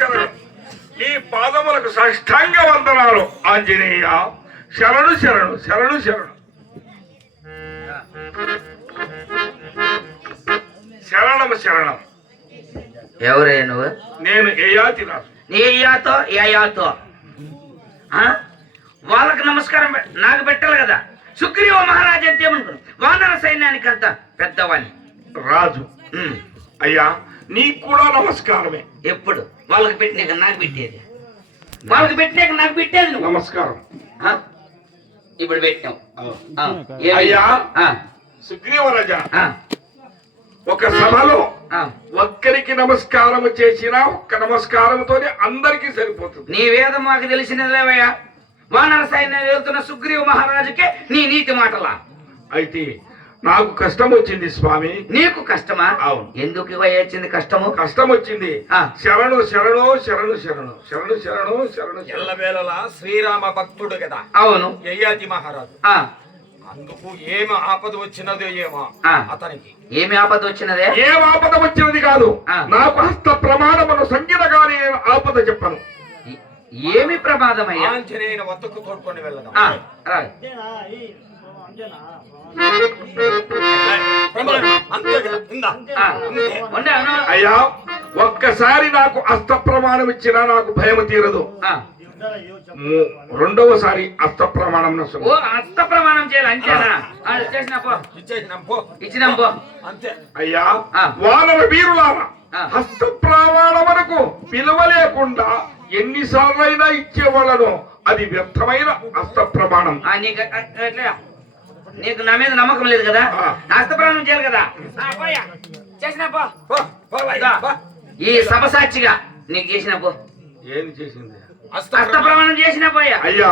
శరణు. నీ పాదములకు సాష్టాంగ వందనాలు ఆంజనేయ. శరణు శరణు శరణు శరణు. శరణం శరణం. ఎవరే నువ్వు? నేను యయాతి రాజు. నీ అయ్యాతో ఏయాతో వాళ్ళకి నమస్కారం నాకు పెట్టాలి కదా. సుగ్రీవ మహారాజు అంటే ఏమనుకున్నాను, వానర సైన్యానికి అంత పెద్దవాణ్ణి రాజు. అయ్యా నీకు కూడా నమస్కారమే. ఎప్పుడు వాళ్ళకి పెట్టినాక నాకు పెట్టేది, వాళ్ళకి పెట్టినాక నాకు పెట్టేది నువ్వు. నమస్కారం. ఇప్పుడు పెట్టినావు. అయ్యా సుగ్రీవరాజా, ఒక సభలో ఒక్కరికి నమస్కారం చేసినా ఒక్క నమస్కారంతోనే అందరికీ సరిపోతుంది. నీ వేదం మాకు తెలిసినదేవయ్యా. వానర సైన్యం వెళ్తున్న సుగ్రీవ మహారాజుకే నీ నీతి మాటలా. అయితే నాకు కష్టం వచ్చింది స్వామి. నీకు కష్టమా? అవును. ఎందుకు వచ్చింది కష్టము? కష్టం వచ్చింది. శరణు శరణు శరణు శరణు శరణు శరణు శరణు. ఎల్లవేళలా శ్రీరామ భక్తుడు కదా. అవును. యయాతి మహారాజు. అందుకు ఏమి ఆపద వచ్చినదో ఏమో అతనికి. ఏమి ఆపద వచ్చినదే? ఏం ఆపద వచ్చినది కాదు, నాకు హస్త ప్రమాణమును సంగీతగానే ఆపద చెప్పను. ఏమి ప్రమాదమయ్యా? ఆంజనేయుని వద్దకు తోడుకొని వెళ్ళదాం. అయ్యా ఒక్కసారి నాకు హస్త ప్రమాణం ఇచ్చినా నాకు భయం తీరదు. రెండవసారి హస్త ప్రమాణం. హస్త ప్రమాణం చేయాలి అంతేనా? ఇచ్చినాం పో. అంతే. అయ్యా వానర వీరులారా, హస్త ప్రమాణమునకు పిలువ లేకుండా ఎన్నిసార్లైనా ఇచ్చేవాళ్ళను అది వ్యర్థమైన హస్త ప్రమాణం. నీకు నా మీద నమ్మకం లేదు కదా, హస్త ప్రమాణం చేయాలి కదా. చేసినా పో. ఈ సభ సాక్షిగా నీకు చేసిన పో. ఏం చేసింది? హస్త ప్రమాణం చేసినా పోయా. అయ్యా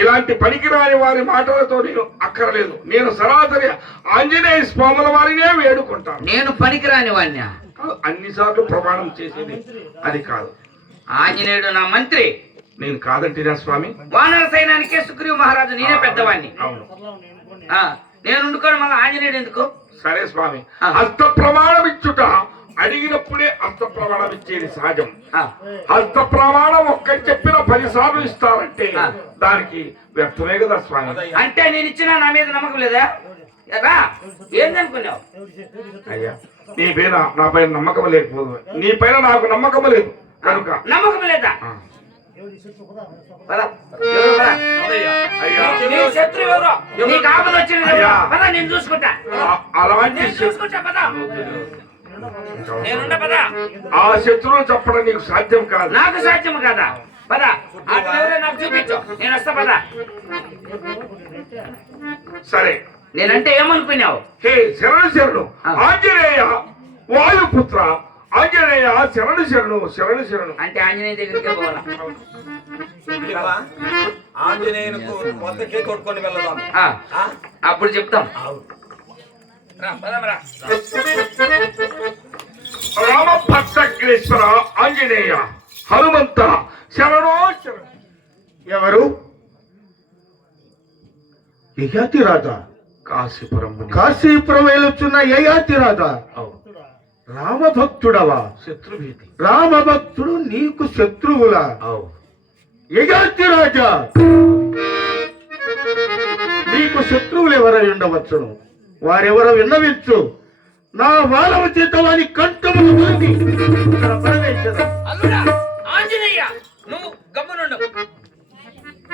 ఇలాంటి పనికిరాని వారి మాటలతో నేను అక్కర్లేదు. నేను సరాసరి ఆంజనేయ స్వాముల వారినే వేడుకుంటాను. నేను పనికిరాని వాణ్ణి అన్నిసార్లు ప్రమాణం చేసేది అది కాదు. ఆంజనేయుడు నా మంత్రి. నేను కాదంటేనా స్వామి? వానర సైన్యానికే సుగ్రీవ మహారాజు నేనే పెద్దవాణ్ణి. అవును. నేను ఉండుకోవడం వల్ల ఆంజనేయుడు ఎందుకు? సరే స్వామి, హస్త ప్రమాణం ఇచ్చుట అడిగినప్పుడే హస్త ప్రమాణం ఇచ్చేది సహజం. హస్త ప్రమాణం ఒక్క చెప్పిన 10 సార్లు ఇస్తారంటే దానికి వ్యర్థమే కదా స్వామి. అంటే నేను ఇచ్చినా నా మీద నమ్మకం లేదా? ఏందనుకున్నావు? అయ్యా నీ పైన నా పైన నమ్మకం లేకపోదు, నీ పైన నాకు నమ్మకం లేదు కనుక. నమ్మకం లేదా? శత్రువు ఎవరో నీకు ఆపద వచ్చింది, నేను చూసుకుంటా. అలాంటి ఆ శత్రువులు చెప్పడం నీకు సాధ్యం కాదు. నాకు సాధ్యం కాదా? పదా నాకు చూపించు, నేను వస్తా. పదా. సరే. నేనంటే ఏమనుకున్నావు? హే శరణు శరణు ఆంజనేయ వాయుపుత్ర ఆంజనేయ శరణు శరణు శరణు శరణు. అంటే ఆంజనేయ దగ్గరికి పోవాలా? ఆంజనేయునికి వద్దకే తోడుకొని వెళ్దాం. అప్పుడు చెప్తాం. రామభద్రగ్రేశ్వర ఆంజనేయ హనుమంత శరణో శరణు. ఎవరు? యయాతి రాజా. కాశీపురం వెలుచున్న యయాతి రాజా. రామభక్తుడవా? శత్రుభీతి. రామభక్తుడు నీకు శత్రువులా? యయాతి రాజా, నీకు శత్రువులు ఎవరై ఉండవచ్చును? వారెవరో విన్నవించు. నా వాళ్ళ చేత వారి కంఠములు ఆంజనేయ నువ్వు గమ్మునుండు.